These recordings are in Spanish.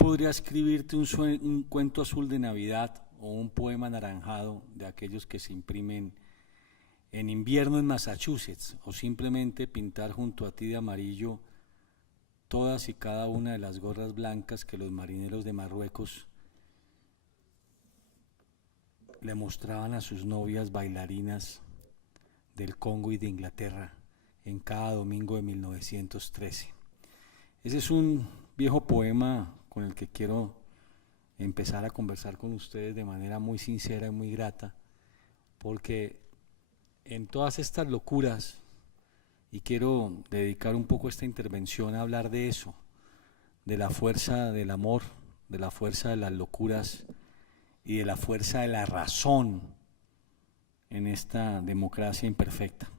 podría escribirte un cuento azul de Navidad o un poema anaranjado de aquellos que se imprimen en invierno en Massachusetts, o simplemente pintar junto a ti de amarillo todas y cada una de las gorras blancas que los marineros de Marruecos le mostraban a sus novias bailarinas del Congo y de Inglaterra en cada domingo de 1913. Ese es un viejo poema con el que quiero empezar a conversar con ustedes de manera muy sincera y muy grata, porque en todas estas locuras, y quiero dedicar un poco esta intervención a hablar de eso, de la fuerza del amor, de la fuerza de las locuras y de la fuerza de la razón en esta democracia imperfecta.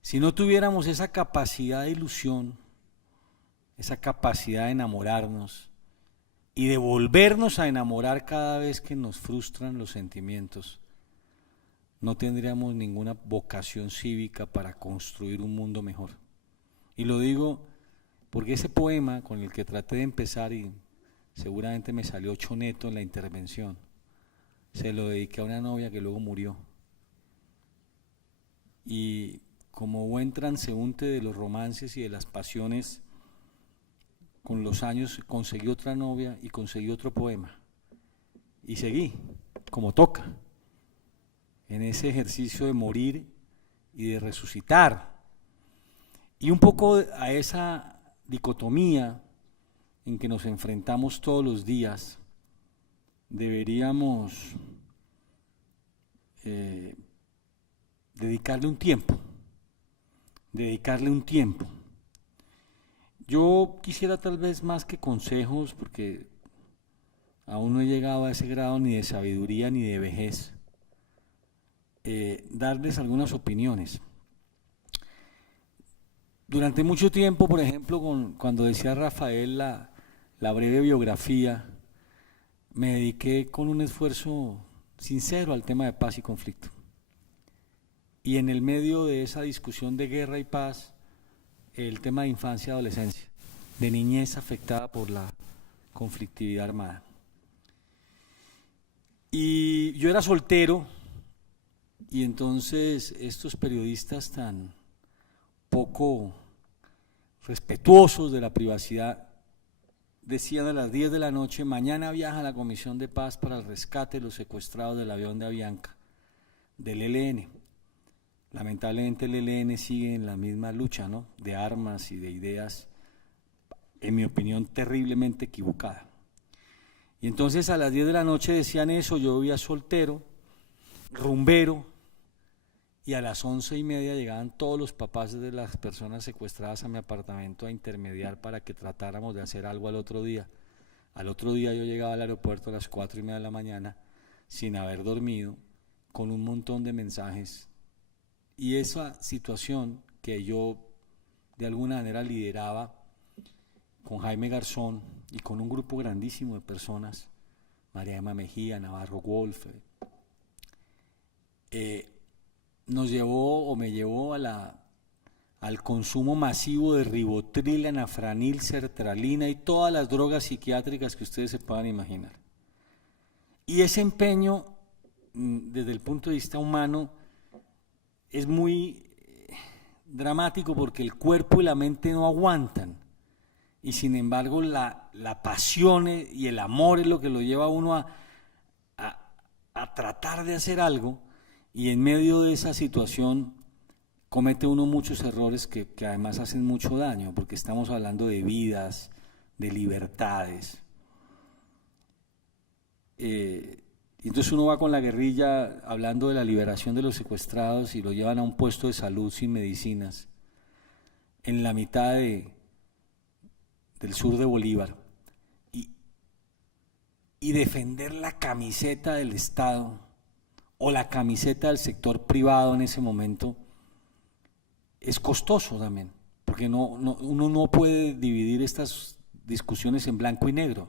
Si no tuviéramos esa capacidad de ilusión, esa capacidad de enamorarnos y de volvernos a enamorar cada vez que nos frustran los sentimientos, no tendríamos ninguna vocación cívica para construir un mundo mejor. Y lo digo porque ese poema con el que traté de empezar, y seguramente me salió choneto en la intervención, se lo dediqué a una novia que luego murió. Y como buen transeúnte de los romances y de las pasiones, con los años conseguí otra novia y conseguí otro poema. Y seguí, como toca, en ese ejercicio de morir y de resucitar. Y un poco a esa dicotomía en que nos enfrentamos todos los días, deberíamos dedicarle un tiempo. Yo quisiera, tal vez más que consejos, porque aún no he llegado a ese grado ni de sabiduría ni de vejez, darles algunas opiniones. Durante mucho tiempo, por ejemplo, cuando decía Rafael la breve biografía, me dediqué con un esfuerzo sincero al tema de paz y conflicto. Y en el medio de esa discusión de guerra y paz, el tema de infancia y adolescencia, de niñez afectada por la conflictividad armada. Y yo era soltero, y entonces estos periodistas tan poco respetuosos de la privacidad decían a las 10 de la noche: mañana viaja la Comisión de Paz para el rescate de los secuestrados del avión de Avianca, del ELN. Lamentablemente el ELN sigue en la misma lucha, ¿no?, de armas y de ideas, en mi opinión, terriblemente equivocada. Y entonces a las 10 de la noche decían eso, yo vivía soltero, rumbero, y a las 11:30 llegaban todos los papás de las personas secuestradas a mi apartamento a intermediar para que tratáramos de hacer algo al otro día. Al otro día yo llegaba al aeropuerto a las 4:30 de la mañana, sin haber dormido, con un montón de mensajes. Y esa situación que yo de alguna manera lideraba con Jaime Garzón y con un grupo grandísimo de personas, María Emma Mejía, Navarro Wolf, nos llevó o me llevó al consumo masivo de ribotril, anafranil, sertralina y todas las drogas psiquiátricas que ustedes se puedan imaginar. Y ese empeño, desde el punto de vista humano, es muy dramático porque el cuerpo y la mente no aguantan. Y sin embargo la pasión y el amor es lo que lo lleva a uno a tratar de hacer algo, y en medio de esa situación comete uno muchos errores que además hacen mucho daño, porque estamos hablando de vidas, de libertades. Y entonces uno va con la guerrilla hablando de la liberación de los secuestrados y lo llevan a un puesto de salud sin medicinas, en la mitad del sur de Bolívar, y defender la camiseta del Estado o la camiseta del sector privado en ese momento es costoso también, porque uno no puede dividir estas discusiones en blanco y negro.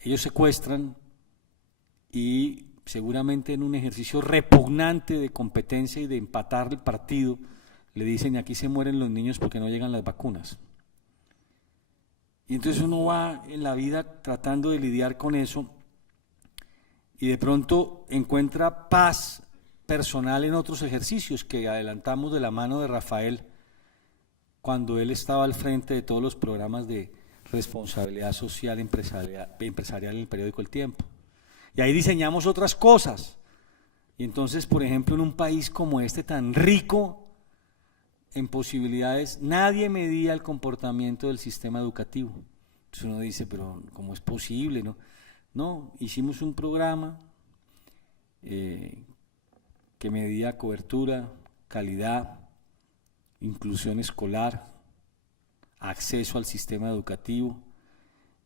Ellos secuestran y seguramente en un ejercicio repugnante de competencia y de empatar el partido, le dicen: aquí se mueren los niños porque no llegan las vacunas. Y entonces uno va en la vida tratando de lidiar con eso y de pronto encuentra paz personal en otros ejercicios que adelantamos de la mano de Rafael cuando él estaba al frente de todos los programas de responsabilidad social empresarial en el periódico El Tiempo. Y ahí diseñamos otras cosas. Y entonces, por ejemplo, en un país como este tan rico en posibilidades, nadie medía el comportamiento del sistema educativo. Entonces uno dice, pero ¿cómo es posible? No, hicimos un programa que medía cobertura, calidad, inclusión escolar, acceso al sistema educativo,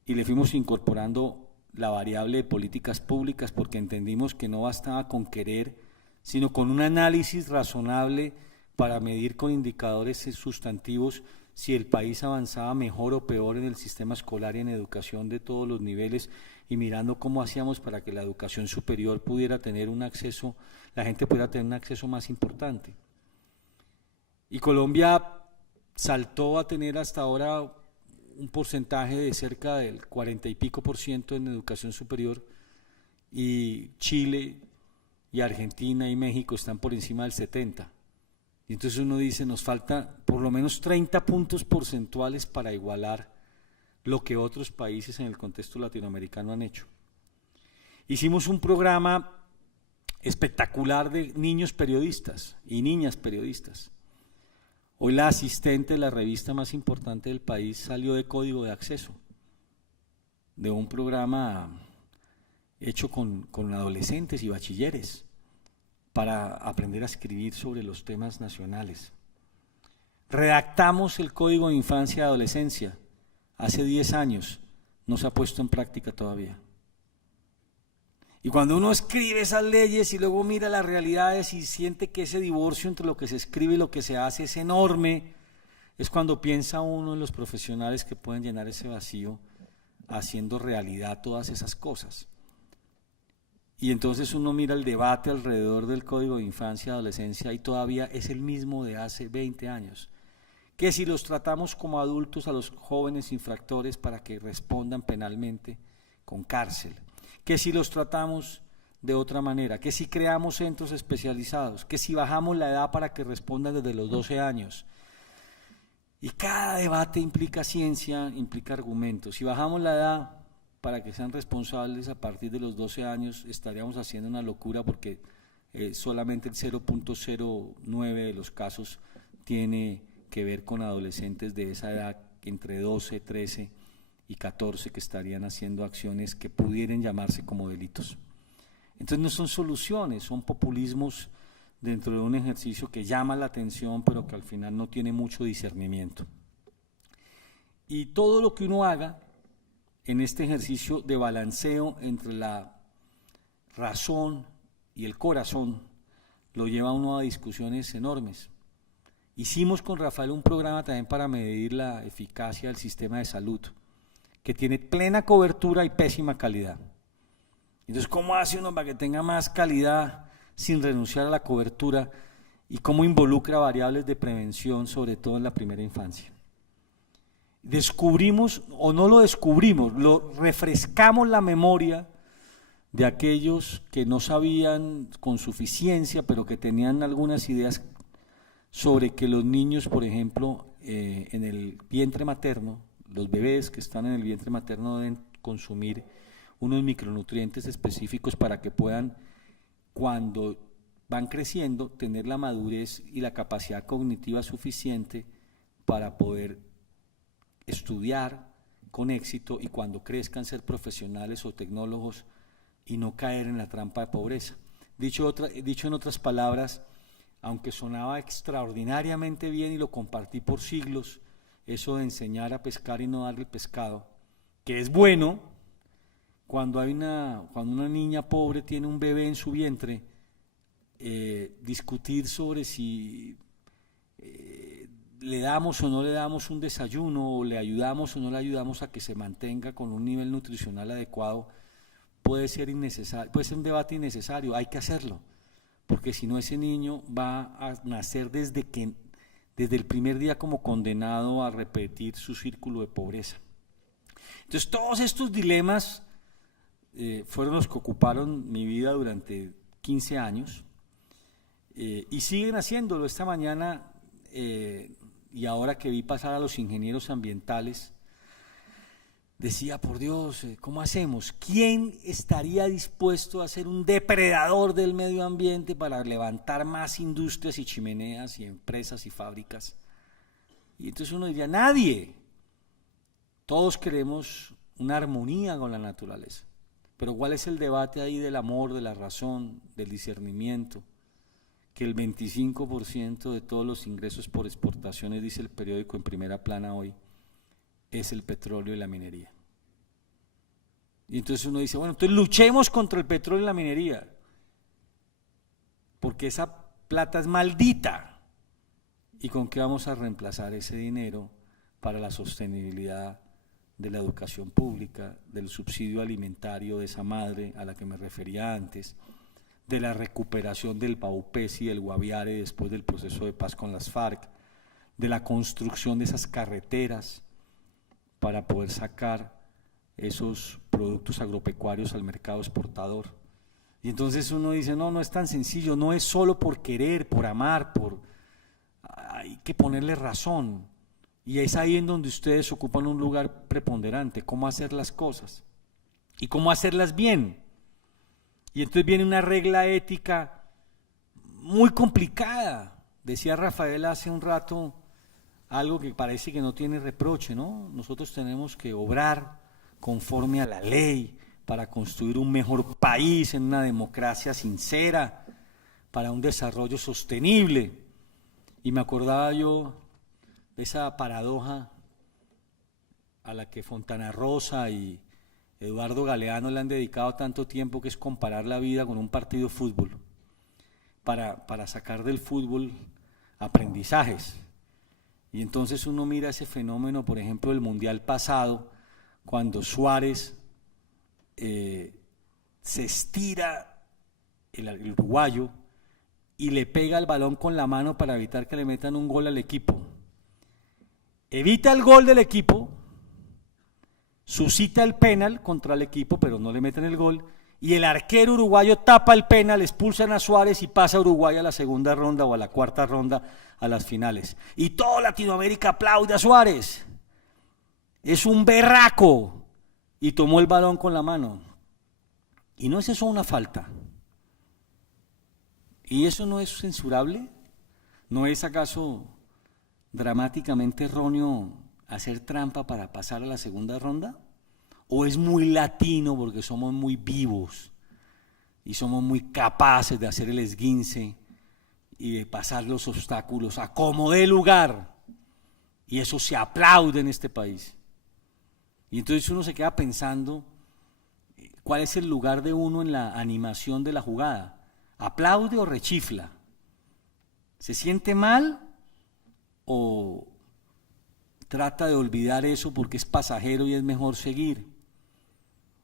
y le fuimos incorporando la variable de políticas públicas porque entendimos que no bastaba con querer, sino con un análisis razonable para medir con indicadores sustantivos si el país avanzaba mejor o peor en el sistema escolar y en educación de todos los niveles, y mirando cómo hacíamos para que la educación superior pudiera tener un acceso, la gente pudiera tener un acceso más importante. Y Colombia saltó a tener hasta ahora un porcentaje de cerca del 40 y pico % en educación superior, y Chile y Argentina y México están por encima del 70%. Y entonces uno dice, nos falta por lo menos 30 puntos porcentuales para igualar lo que otros países en el contexto latinoamericano han hecho. Hicimos un programa espectacular de niños periodistas y niñas periodistas. Hoy la asistente de la revista más importante del país salió de Código de Acceso, de un programa hecho con adolescentes y bachilleres para aprender a escribir sobre los temas nacionales. Redactamos el Código de Infancia y Adolescencia hace 10 años, no se ha puesto en práctica todavía. Y cuando uno escribe esas leyes y luego mira las realidades y siente que ese divorcio entre lo que se escribe y lo que se hace es enorme, es cuando piensa uno en los profesionales que pueden llenar ese vacío haciendo realidad todas esas cosas. Y entonces uno mira el debate alrededor del Código de Infancia y Adolescencia y todavía es el mismo de hace 20 años. Que si los tratamos como adultos a los jóvenes infractores para que respondan penalmente con cárcel, que si los tratamos de otra manera, que si creamos centros especializados, que si bajamos la edad para que respondan desde los 12 años. Y cada debate implica ciencia, implica argumentos. Si bajamos la edad para que sean responsables a partir de los 12 años, estaríamos haciendo una locura porque solamente el 0.09 de los casos tiene que ver con adolescentes de esa edad, entre 12, 13 y 14, que estarían haciendo acciones que pudieran llamarse como delitos. Entonces no son soluciones, son populismos dentro de un ejercicio que llama la atención, pero que al final no tiene mucho discernimiento. Y todo lo que uno haga en este ejercicio de balanceo entre la razón y el corazón lo lleva a uno a discusiones enormes. Hicimos con Rafael un programa también para medir la eficacia del sistema de salud, que tiene plena cobertura y pésima calidad. Entonces, ¿cómo hace uno para que tenga más calidad sin renunciar a la cobertura? ¿Y cómo involucra variables de prevención, sobre todo en la primera infancia? Descubrimos, o no lo descubrimos, lo refrescamos la memoria de aquellos que no sabían con suficiencia, pero que tenían algunas ideas sobre que los niños, por ejemplo, en el vientre materno, los bebés que están en el vientre materno deben consumir unos micronutrientes específicos para que puedan, cuando van creciendo, tener la madurez y la capacidad cognitiva suficiente para poder estudiar con éxito y cuando crezcan ser profesionales o tecnólogos y no caer en la trampa de pobreza. Dicho en otras palabras, aunque sonaba extraordinariamente bien y lo compartí por siglos, eso de enseñar a pescar y no darle pescado, que es bueno, cuando una niña pobre tiene un bebé en su vientre, discutir sobre si le damos o no le damos un desayuno, o le ayudamos o no le ayudamos a que se mantenga con un nivel nutricional adecuado, puede ser innecesario, puede ser un debate innecesario, hay que hacerlo, porque si no ese niño va a nacer desde el primer día como condenado a repetir su círculo de pobreza. Entonces todos estos dilemas fueron los que ocuparon mi vida durante 15 años y siguen haciéndolo. Esta mañana y ahora que vi pasar a los ingenieros ambientales, decía, por Dios, ¿cómo hacemos? ¿Quién estaría dispuesto a ser un depredador del medio ambiente para levantar más industrias y chimeneas y empresas y fábricas? Y entonces uno diría, nadie. Todos queremos una armonía con la naturaleza. Pero ¿cuál es el debate ahí del amor, de la razón, del discernimiento? Que el 25% de todos los ingresos por exportaciones, dice el periódico en primera plana hoy, es el petróleo y la minería. Y entonces uno dice, bueno, entonces luchemos contra el petróleo y la minería, porque esa plata es maldita. ¿Y con qué vamos a reemplazar ese dinero para la sostenibilidad de la educación pública, del subsidio alimentario de esa madre a la que me refería antes, de la recuperación del Paupés y del Guaviare después del proceso de paz con las FARC, de la construcción de esas carreteras para poder sacar esos productos agropecuarios al mercado exportador? Y entonces uno dice, no, no es tan sencillo, no es solo por querer, por amar, hay que ponerle razón. Y es ahí en donde ustedes ocupan un lugar preponderante, cómo hacer las cosas y cómo hacerlas bien. Y entonces viene una regla ética muy complicada. Decía Rafael hace un rato algo que parece que no tiene reproche, ¿no? Nosotros tenemos que obrar conforme a la ley para construir un mejor país en una democracia sincera, para un desarrollo sostenible. Y me acordaba yo de esa paradoja a la que Fontana Rosa y Eduardo Galeano le han dedicado tanto tiempo, que es comparar la vida con un partido de fútbol, para sacar del fútbol aprendizajes. Y entonces uno mira ese fenómeno, por ejemplo, del Mundial pasado, cuando Suárez se estira, el uruguayo, y le pega el balón con la mano para evitar que le metan un gol al equipo. Evita el gol del equipo, suscita el penal contra el equipo, pero no le meten el gol, y el arquero uruguayo tapa el penal, expulsan a Suárez y pasa a Uruguay a la segunda ronda o a la cuarta ronda a las finales. Y toda Latinoamérica aplaude a Suárez. Es un berraco. Y tomó el balón con la mano. ¿Y no es eso una falta? ¿Y eso no es censurable? ¿No es acaso dramáticamente erróneo hacer trampa para pasar a la segunda ronda? ¿O es muy latino porque somos muy vivos y somos muy capaces de hacer el esguince y de pasar los obstáculos a como dé lugar? Y eso se aplaude en este país. Y entonces uno se queda pensando, ¿cuál es el lugar de uno en la animación de la jugada? ¿Aplaude o rechifla? ¿Se siente mal o trata de olvidar eso porque es pasajero y es mejor seguir?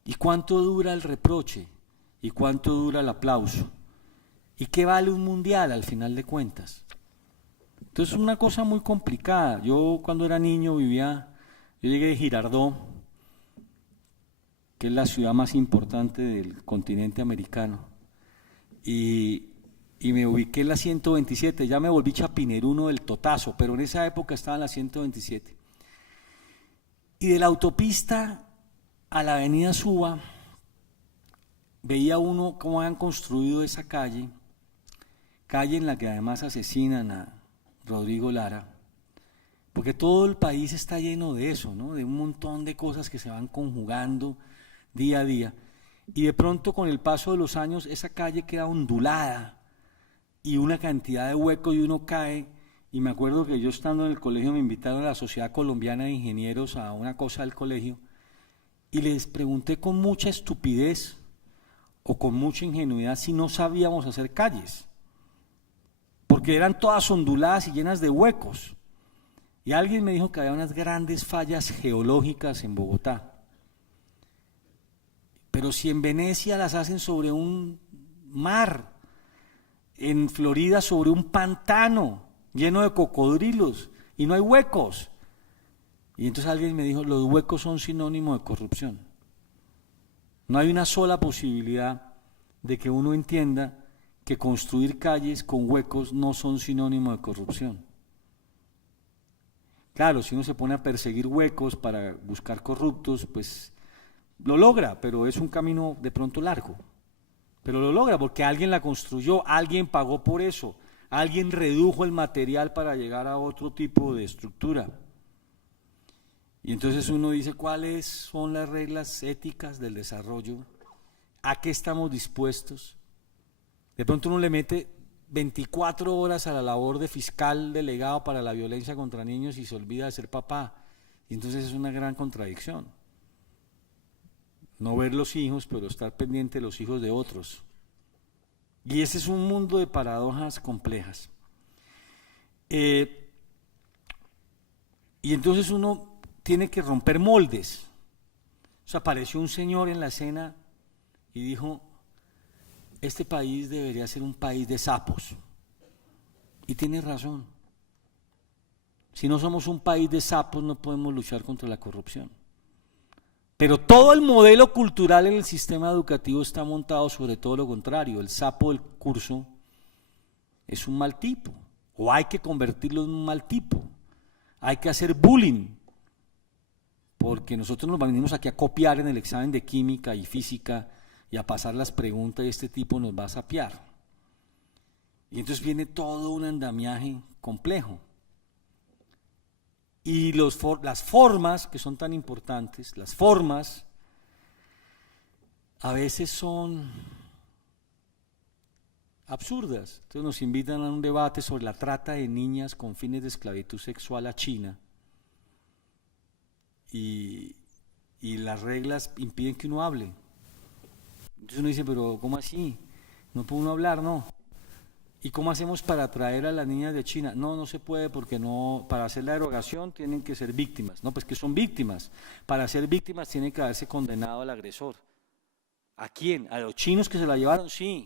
¿Y cuánto dura el reproche? ¿Y cuánto dura el aplauso? ¿Y qué vale un mundial al final de cuentas? Entonces es una cosa muy complicada. Yo cuando era niño yo llegué de Girardot, que es la ciudad más importante del continente americano, y me ubiqué en la 127, ya me volví chapineruno del totazo, pero en esa época estaba en la 127. Y de la autopista a la avenida Suba, veía uno cómo habían construido esa calle en la que además asesinan a Rodrigo Lara, porque todo el país está lleno de eso, ¿no? De un montón de cosas que se van conjugando día a día, y de pronto con el paso de los años esa calle queda ondulada y una cantidad de huecos y uno cae. Y me acuerdo que yo estando en el colegio me invitaron a la Sociedad Colombiana de Ingenieros a una cosa del colegio y les pregunté con mucha estupidez o con mucha ingenuidad si no sabíamos hacer calles, porque eran todas onduladas y llenas de huecos. Y alguien me dijo que había unas grandes fallas geológicas en Bogotá. Pero si en Venecia las hacen sobre un mar, en Florida sobre un pantano lleno de cocodrilos y no hay huecos. Y entonces alguien me dijo, los huecos son sinónimo de corrupción. No hay una sola posibilidad de que uno entienda que construir calles con huecos no son sinónimo de corrupción. Claro, si uno se pone a perseguir huecos para buscar corruptos, pues lo logra, pero es un camino de pronto largo. Pero lo logra porque alguien la construyó, alguien pagó por eso, alguien redujo el material para llegar a otro tipo de estructura. Y entonces uno dice, ¿cuáles son las reglas éticas del desarrollo? ¿A qué estamos dispuestos? De pronto uno le mete 24 horas a la labor de fiscal delegado para la violencia contra niños y se olvida de ser papá. Y entonces es una gran contradicción. No ver los hijos, pero estar pendiente de los hijos de otros. Y ese es un mundo de paradojas complejas. Y entonces uno tiene que romper moldes. O sea, apareció un señor en la escena y dijo, este país debería ser un país de sapos. Y tiene razón. Si no somos un país de sapos, no podemos luchar contra la corrupción. Pero todo el modelo cultural en el sistema educativo está montado sobre todo lo contrario. El sapo del curso es un mal tipo, o hay que convertirlo en un mal tipo. Hay que hacer bullying, porque nosotros nos venimos aquí a copiar en el examen de química y física y a pasar las preguntas y este tipo nos va a sapear. Y entonces viene todo un andamiaje complejo. Y las formas que son tan importantes, las formas a veces son absurdas. Entonces nos invitan a un debate sobre la trata de niñas con fines de esclavitud sexual a China y las reglas impiden que uno hable. Entonces uno dice, pero ¿cómo así? ¿No puede uno hablar? No. ¿Y cómo hacemos para atraer a las niñas de China? No, no se puede porque no, para hacer la derogación tienen que ser víctimas. No, pues que son víctimas. Para ser víctimas tiene que haberse condenado al agresor. ¿A quién? ¿A los chinos que se la llevaron? Sí.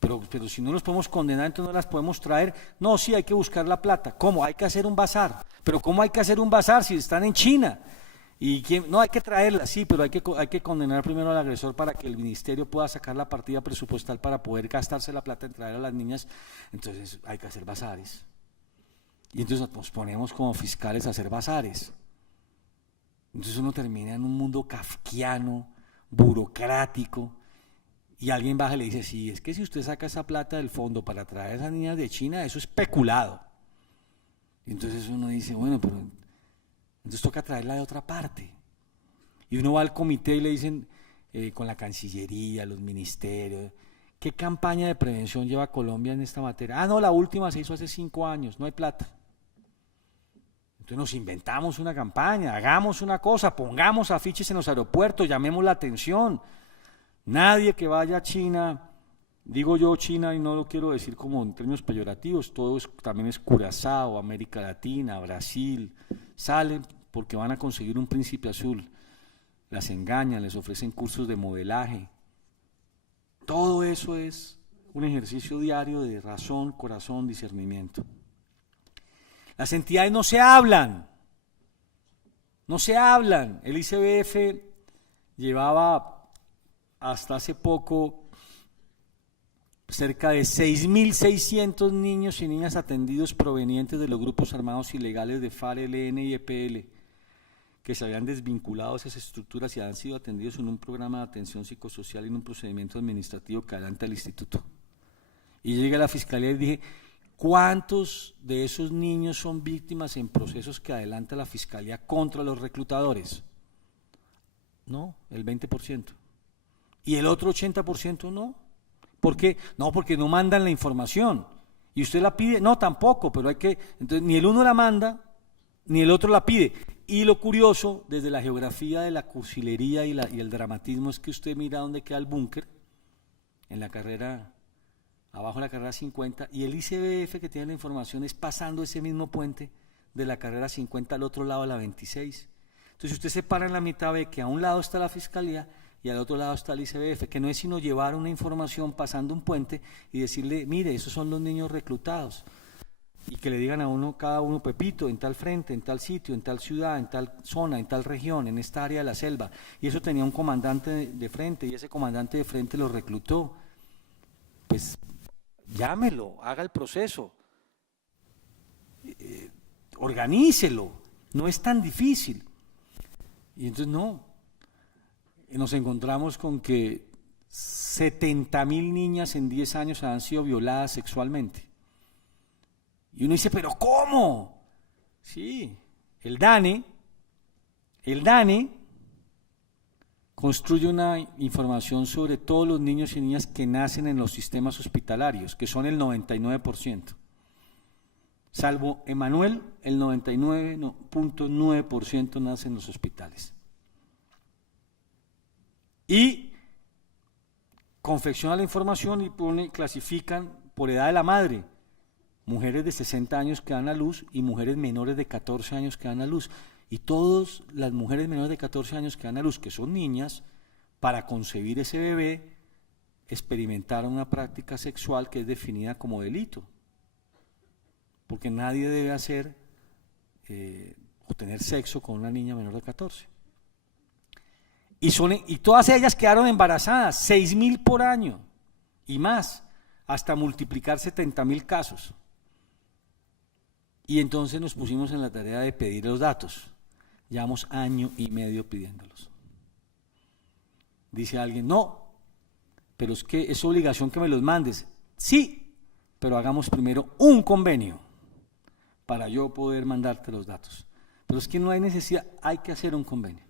Pero si no los podemos condenar, entonces no las podemos traer. No, sí, hay que buscar la plata. ¿Cómo? Hay que hacer un bazar. ¿Pero cómo hay que hacer un bazar si están en China? ¿Y quién? No, hay que traerlas, sí, pero hay que condenar primero al agresor para que el ministerio pueda sacar la partida presupuestal para poder gastarse la plata en traer a las niñas. Entonces hay que hacer bazares. Y entonces nos ponemos como fiscales a hacer bazares. Entonces uno termina en un mundo kafkiano, burocrático, y alguien baja y le dice, sí, es que si usted saca esa plata del fondo para traer a esas niñas de China, eso es peculado. Y entonces uno dice, bueno, pero entonces toca traerla de otra parte. Y uno va al comité y le dicen, con la Cancillería, los ministerios, ¿qué campaña de prevención lleva Colombia en esta materia? Ah, no, la última se hizo hace 5 años, no hay plata. Entonces nos inventamos una campaña, hagamos una cosa, pongamos afiches en los aeropuertos, llamemos la atención. Nadie que vaya a China, digo yo China y no lo quiero decir como en términos peyorativos, todo también es Curazao, América Latina, Brasil, salen porque van a conseguir un príncipe azul, las engañan, les ofrecen cursos de modelaje. Todo eso es un ejercicio diario de razón, corazón, discernimiento. Las entidades no se hablan, el ICBF llevaba hasta hace poco cerca de 6.600 niños y niñas atendidos provenientes de los grupos armados ilegales de FARC, ELN y EPL, que se habían desvinculado de esas estructuras y han sido atendidos en un programa de atención psicosocial y en un procedimiento administrativo que adelanta el instituto. Y llegué a la fiscalía y dije, ¿cuántos de esos niños son víctimas en procesos que adelanta la fiscalía contra los reclutadores? No, el 20%. ¿Y el otro 80% no? ¿Por qué? No, porque no mandan la información. ¿Y usted la pide? No, tampoco, pero hay que… Entonces, ni el uno la manda, ni el otro la pide. Y lo curioso, desde la geografía de la cursilería y el dramatismo, es que usted mira dónde queda el búnker, en la carrera, abajo de la carrera 50, y el ICBF que tiene la información es pasando ese mismo puente de la carrera 50 al otro lado de la 26. Entonces usted se para en la mitad, ve que a un lado está la fiscalía y al otro lado está el ICBF, que no es sino llevar una información pasando un puente y decirle, mire, esos son los niños reclutados. y que le digan a uno, cada uno, Pepito, en tal frente, en tal sitio, en tal ciudad, en tal zona, en tal región, en esta área de la selva. Y eso tenía un comandante de frente, y ese comandante de frente lo reclutó. Pues llámelo, haga el proceso, organícelo, no es tan difícil. Y entonces no, nos encontramos con que 70.000 niñas en 10 años han sido violadas sexualmente. Y uno dice, ¿pero cómo? Sí, el DANE construye una información sobre todos los niños y niñas que nacen en los sistemas hospitalarios, que son el 99%. Salvo Emanuel, el 99.9% nace en los hospitales. Y confecciona la información y clasifican por edad de la madre. Mujeres de 60 años que dan a luz y mujeres menores de 14 años que dan a luz. Y todas las mujeres menores de 14 años que dan a luz, que son niñas, para concebir ese bebé, experimentaron una práctica sexual que es definida como delito. Porque nadie debe hacer o tener sexo con una niña menor de 14. Y todas ellas quedaron embarazadas, 6.000 por año y más, hasta multiplicar 70.000 casos. Y entonces nos pusimos en la tarea de pedir los datos. Llevamos 1 año y medio pidiéndolos. Dice alguien, no, pero es que es obligación que me los mandes. Sí, pero hagamos primero un convenio para yo poder mandarte los datos. Pero es que no hay necesidad, hay que hacer un convenio.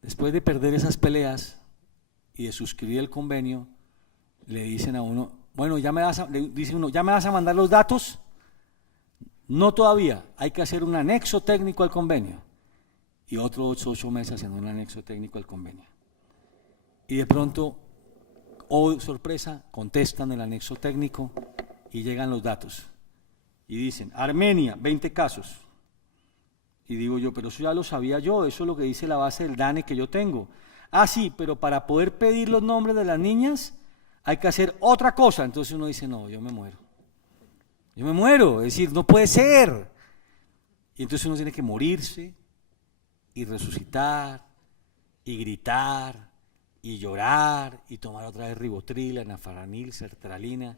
Después de perder esas peleas y de suscribir el convenio, le dicen a uno, bueno, dice uno, ¿ya me vas a mandar los datos? No todavía, hay que hacer un anexo técnico al convenio. Y otros 8 meses haciendo un anexo técnico al convenio. Y de pronto, oh sorpresa, contestan el anexo técnico y llegan los datos. Y dicen, Armenia, 20 casos. Y digo yo, pero eso ya lo sabía yo, eso es lo que dice la base del DANE que yo tengo. Ah, sí, pero para poder pedir los nombres de las niñas hay que hacer otra cosa. Entonces uno dice, no, yo me muero. Yo me muero, es decir, no puede ser. Y entonces uno tiene que morirse y resucitar y gritar y llorar y tomar otra vez ribotril, anafaranil, sertralina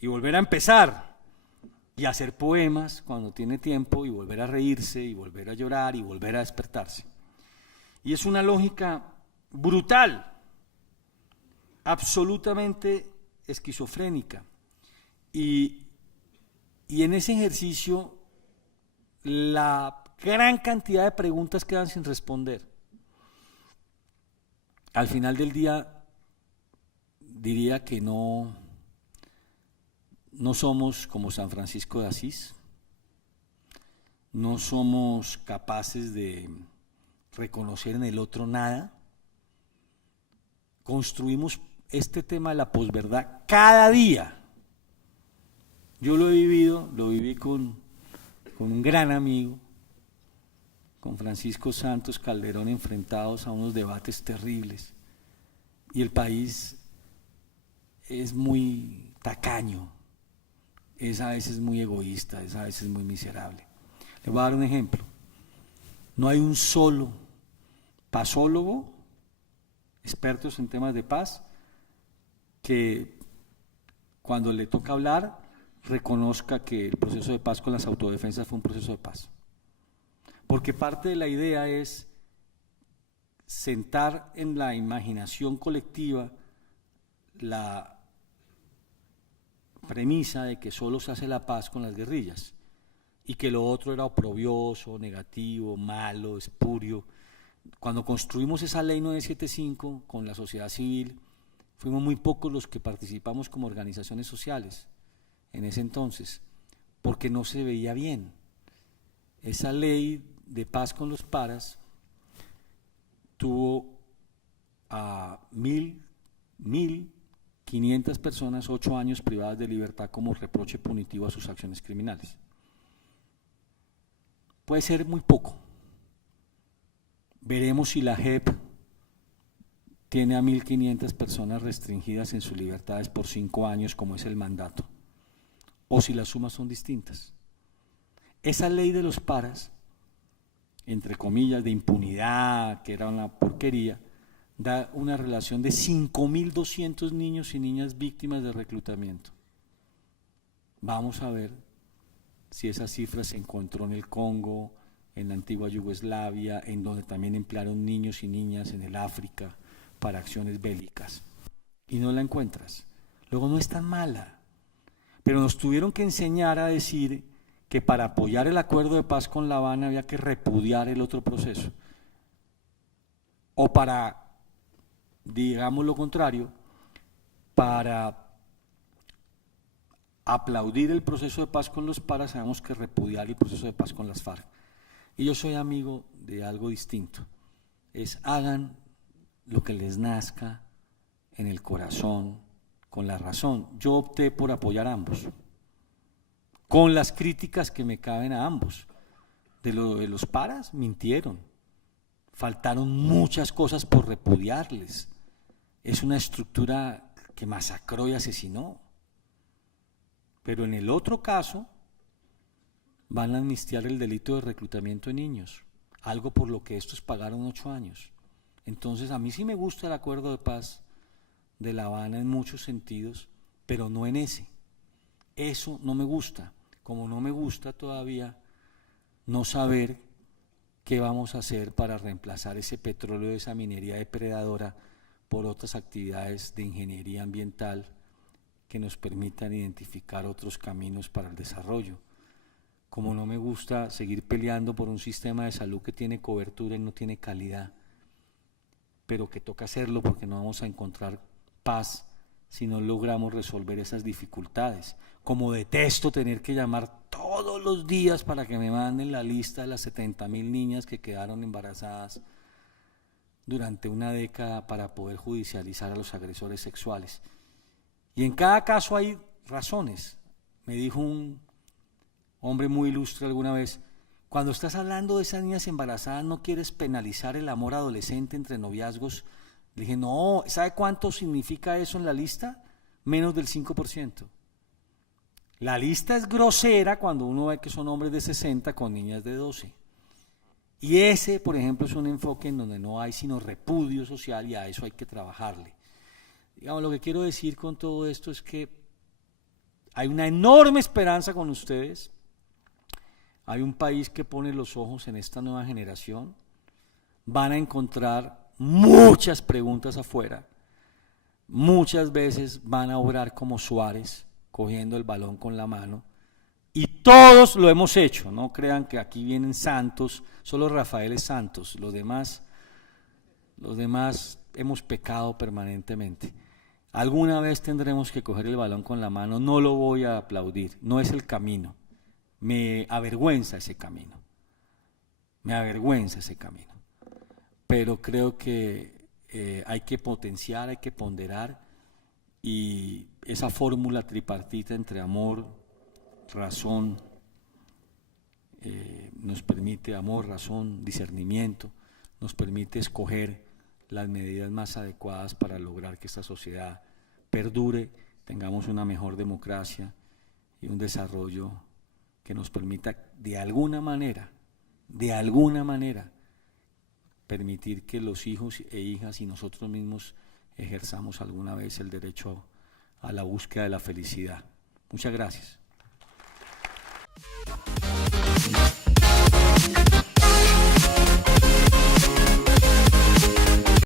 y volver a empezar y hacer poemas cuando tiene tiempo y volver a reírse y volver a llorar y volver a despertarse. Y es una lógica brutal, absolutamente esquizofrénica. Y en ese ejercicio la gran cantidad de preguntas quedan sin responder. Al final del día diría que no somos como San Francisco de Asís, no somos capaces de reconocer en el otro nada, construimos este tema de la posverdad cada día. Yo lo he vivido, lo viví con un gran amigo, con Francisco Santos Calderón, enfrentados a unos debates terribles. Y el país es muy tacaño, es a veces muy egoísta, es a veces muy miserable. Le voy a dar un ejemplo. No hay un solo pasólogo, expertos en temas de paz, que cuando le toca hablar reconozca que el proceso de paz con las autodefensas fue un proceso de paz. Porque parte de la idea es sentar en la imaginación colectiva la premisa de que solo se hace la paz con las guerrillas y que lo otro era oprobioso, negativo, malo, espurio. Cuando construimos esa ley 975 con la sociedad civil, fuimos muy pocos los que participamos como organizaciones sociales en ese entonces, porque no se veía bien. Esa ley de paz con los paras tuvo a 1.500 personas 8 años privadas de libertad como reproche punitivo a sus acciones criminales. Puede ser muy poco. Veremos si la JEP tiene a 1.500 personas restringidas en sus libertades por 5 años, como es el mandato. o si las sumas son distintas. Esa ley de los paras, entre comillas, de impunidad, que era una porquería, da una relación de 5.200 niños y niñas víctimas de reclutamiento. Vamos a ver si esa cifra se encontró en el Congo, en la antigua Yugoslavia, en donde también emplearon niños y niñas en el África para acciones bélicas. Y no la encuentras. Luego no es tan mala, pero nos tuvieron que enseñar a decir que para apoyar el acuerdo de paz con La Habana había que repudiar el otro proceso. O para, digamos lo contrario, para aplaudir el proceso de paz con los paras, tenemos que repudiar el proceso de paz con las FARC. Y yo soy amigo de algo distinto, es hagan lo que les nazca en el corazón, con la razón. Yo opté por apoyar a ambos, con las críticas que me caben a ambos. De los paras mintieron, faltaron muchas cosas por repudiarles. Es una estructura que masacró y asesinó. Pero en el otro caso van a amnistiar el delito de reclutamiento de niños, algo por lo que estos pagaron 8 años. Entonces a mí sí me gusta el acuerdo de paz de La Habana en muchos sentidos, pero no en ese. Eso no me gusta, como no me gusta todavía no saber qué vamos a hacer para reemplazar ese petróleo, esa minería depredadora por otras actividades de ingeniería ambiental que nos permitan identificar otros caminos para el desarrollo. Como no me gusta seguir peleando por un sistema de salud que tiene cobertura y no tiene calidad, pero que toca hacerlo porque no vamos a encontrar paz si no logramos resolver esas dificultades. Como detesto tener que llamar todos los días para que me manden la lista de las 70.000 niñas que quedaron embarazadas durante una década para poder judicializar a los agresores sexuales. Y en cada caso hay razones. Me dijo un hombre muy ilustre alguna vez, cuando estás hablando de esas niñas embarazadas no quieres penalizar el amor adolescente entre noviazgos. Le dije, no, ¿sabe cuánto significa eso en la lista? Menos del 5%. La lista es grosera cuando uno ve que son hombres de 60 con niñas de 12. Y ese, por ejemplo, es un enfoque en donde no hay sino repudio social y a eso hay que trabajarle. Digamos, lo que quiero decir con todo esto es que hay una enorme esperanza con ustedes. Hay un país que pone los ojos en esta nueva generación. Van a encontrar muchas preguntas afuera. Muchas veces van a obrar como Suárez, cogiendo el balón con la mano. Y todos lo hemos hecho, no crean que aquí vienen santos, solo Rafael es santos, los demás hemos pecado permanentemente. Alguna vez tendremos que coger el balón con la mano, no lo voy a aplaudir, no es el camino, me avergüenza ese camino, pero creo que hay que potenciar, hay que ponderar y esa fórmula tripartita entre amor, razón, nos permite amor, razón, discernimiento, nos permite escoger las medidas más adecuadas para lograr que esta sociedad perdure, tengamos una mejor democracia y un desarrollo que nos permita de alguna manera, permitir que los hijos e hijas y nosotros mismos ejerzamos alguna vez el derecho a la búsqueda de la felicidad. Muchas gracias.